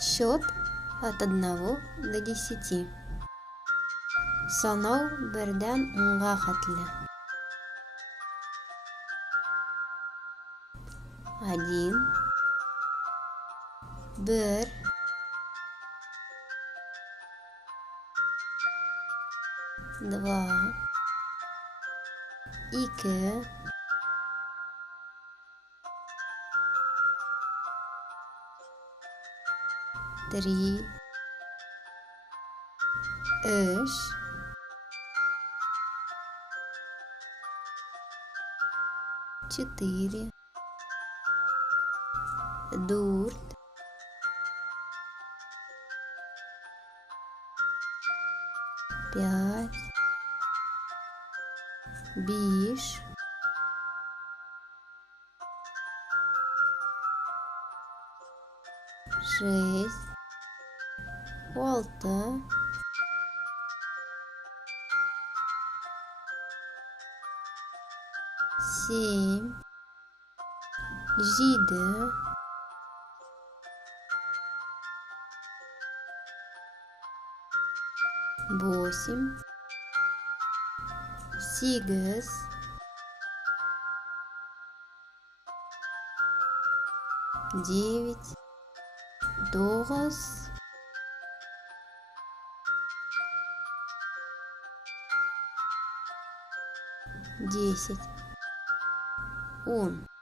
Счет от 1 до 10. Санау 1-10 хәтле. 1, 1, 2, 2, 3, 3, 4, 4, 5, 5, 6, 6, 7, 7, 8, 8, 9, 10, 10, 10.